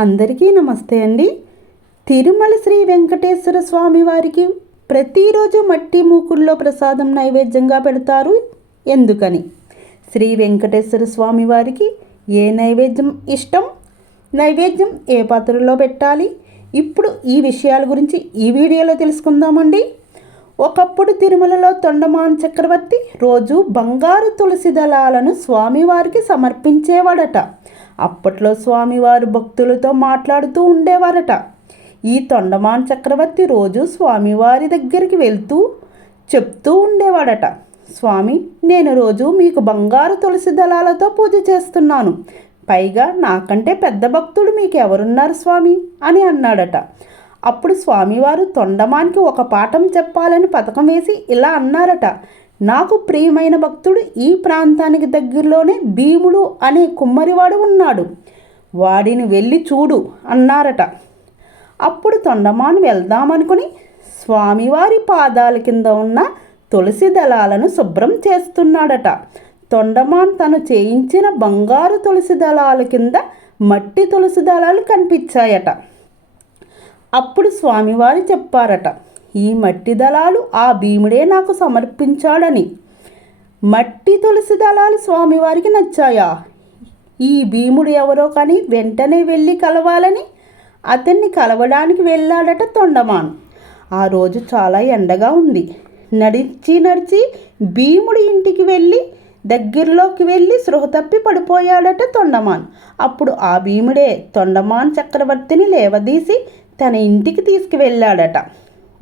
అందరికీ నమస్తే అండి. తిరుమల శ్రీ వెంకటేశ్వర స్వామి వారికి ప్రతిరోజు మట్టి మూకుల్లో ప్రసాదం నైవేద్యంగా పెడతారు. ఎందుకని? శ్రీ వెంకటేశ్వర స్వామి వారికి ఏ నైవేద్యం ఇష్టం? నైవేద్యం ఏ పాత్రలో పెట్టాలి? ఇప్పుడు ఈ విషయాల గురించి ఈ వీడియోలో తెలుసుకుందామండి. ఒకప్పుడు తిరుమలలో తొండమాన్ చక్రవర్తి రోజు బంగారు తులసి దళాలను స్వామివారికి సమర్పించేవాడట. అప్పట్లో స్వామివారు భక్తులతో మాట్లాడుతూ ఉండేవారట. ఈ తొండమాన్ చక్రవర్తి రోజు స్వామివారి దగ్గరికి వెళ్తూ చెప్తూ ఉండేవాడట. స్వామి నేను రోజు మీకు బంగారు తులసి దళాలతో పూజ చేస్తున్నాను. పైగా నాకంటే పెద్ద భక్తుడు మీకు ఎవరున్నారు స్వామి? అని అన్నాడట. అప్పుడు స్వామివారు తొండమానికి ఒక పాఠం చెప్పాలని పథకం వేసి ఇలా అన్నారట. నాకు ప్రియమైన భక్తుడు ఈ ప్రాంతానికి దగ్గరలోనే భీముడు అనే కుమ్మరివాడు ఉన్నాడు. వాడిని వెళ్ళి చూడు అన్నారట. అప్పుడు తొండమాను వెళ్దామనుకుని స్వామివారి పాదాల కింద ఉన్న తులసి దళాలను శుభ్రం చేస్తున్నాడట. తొండమాన్ తను చేయించిన బంగారు తులసి దళాల కింద మట్టి తులసి దళాలు కనిపించాయట. అప్పుడు స్వామివారు చెప్పారట ఈ మట్టి దళాలు ఆ భీముడే నాకు సమర్పించాడని. మట్టి తులసి దళాలు స్వామివారికి నచ్చాయా? ఈ భీముడు ఎవరో కానీ వెంటనే వెళ్ళి కలవాలని అతన్ని కలవడానికి వెళ్ళాడట తొండమాన్. ఆ రోజు చాలా ఎండగా ఉంది. నడిచి నడిచి భీముడి ఇంటికి వెళ్ళి దగ్గరలోకి వెళ్ళి సృహ తప్పి పడిపోయాడట తొండమాన్. అప్పుడు ఆ భీముడే తొండమాన్ చక్రవర్తిని లేవదీసి తన ఇంటికి తీసుకువెళ్ళాడట.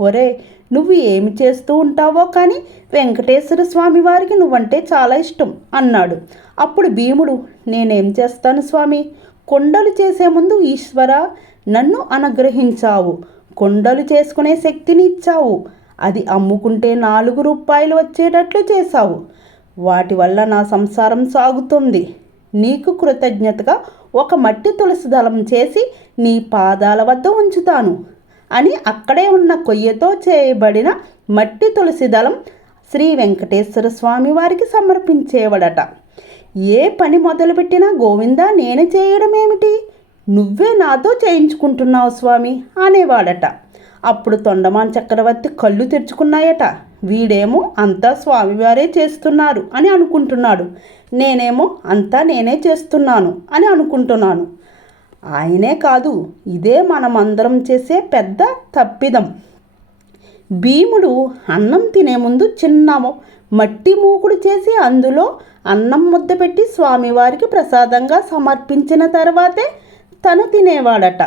ఒరే నువ్వు ఏమి చేస్తూ ఉంటావో కానీ వెంకటేశ్వర స్వామి వారికి నువ్వంటే చాలా ఇష్టం అన్నాడు. అప్పుడు భీముడు నేనేం చేస్తాను స్వామి? కొండలు చేసే ముందు ఈశ్వర నన్ను అనుగ్రహించావు. కొండలు చేసుకునే శక్తిని ఇచ్చావు. అది అమ్ముకుంటే నాలుగు రూపాయలు వచ్చేటట్లు చేశావు. వాటి వల్ల నా సంసారం సాగుతుంది. నీకు కృతజ్ఞతగా ఒక మట్టి తులసి దళం చేసి నీ పాదాల వద్ద ఉంచుతాను. అని అక్కడే ఉన్న కొయ్యతో చేయబడిన మట్టి తులసి దళం శ్రీ వెంకటేశ్వర స్వామి వారికి సమర్పించేవాడట. ఏ పని మొదలుపెట్టినా గోవిందా నేను చేయడం ఏమిటి నువ్వే నాతో చేయించుకుంటున్నావు స్వామి అనేవాడట. అప్పుడు తొండమాన్ చక్రవర్తి కళ్ళు తెరుచుకున్నాయట. వీడేమో అంతా స్వామివారే చేస్తున్నారు అని అనుకుంటున్నాడు. నేనేమో అంతా నేనే చేస్తున్నాను అని అనుకుంటున్నాను. ఆయనే కాదు ఇదే మనమందరం చేసే పెద్ద తప్పిదం. భీముడు అన్నం తినే ముందు చిన్న మట్టి మూకుడు చేసి అందులో అన్నం ముద్ద పెట్టి స్వామివారికి ప్రసాదంగా సమర్పించిన తర్వాతే తను తినేవాడట.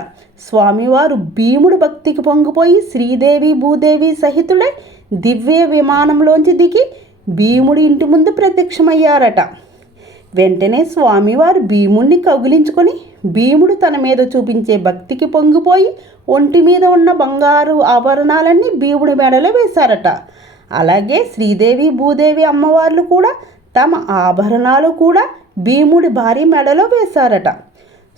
స్వామివారు భీముడు భక్తికి పొంగిపోయి శ్రీదేవి భూదేవి సహితుడై దివ్య విమానంలోంచి దిగి భీముడి ఇంటి ముందు ప్రత్యక్షమయ్యారట. వెంటనే స్వామివారు భీముణ్ణి కౌగిలించుకొని భీముడు తన మీద చూపించే భక్తికి పొంగిపోయి ఒంటి మీద ఉన్న బంగారు ఆభరణాలన్నీ భీముడి మెడలో వేశారట. అలాగే శ్రీదేవి భూదేవి అమ్మవార్లు కూడా తమ ఆభరణాలు కూడా భీముడి భారీ మెడలో వేశారట.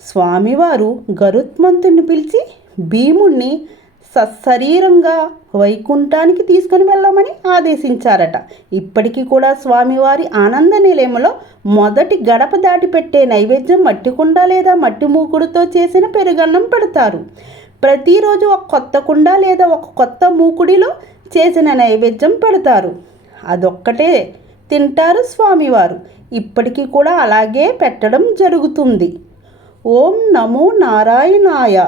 స్వామివారు గరుత్మంతుని పిలిచి భీముణ్ణి సశరీరంగా వైకుంఠానికి తీసుకుని వెళ్ళమని ఆదేశించారట. ఇప్పటికీ కూడా స్వామివారి ఆనంద నిలయంలో మొదటి గడప దాటి పెట్టే నైవేద్యం మట్టి కుండ లేదా మట్టి మూకుడుతో చేసిన పెరుగన్నం పెడతారు. ప్రతిరోజు ఒక కొత్త కుండ లేదా ఒక కొత్త మూకుడిలో చేసిన నైవేద్యం పెడతారు. అదొక్కటే తింటారు స్వామివారు. ఇప్పటికీ కూడా అలాగే పెట్టడం జరుగుతుంది. ఓం నమో నారాయణాయ.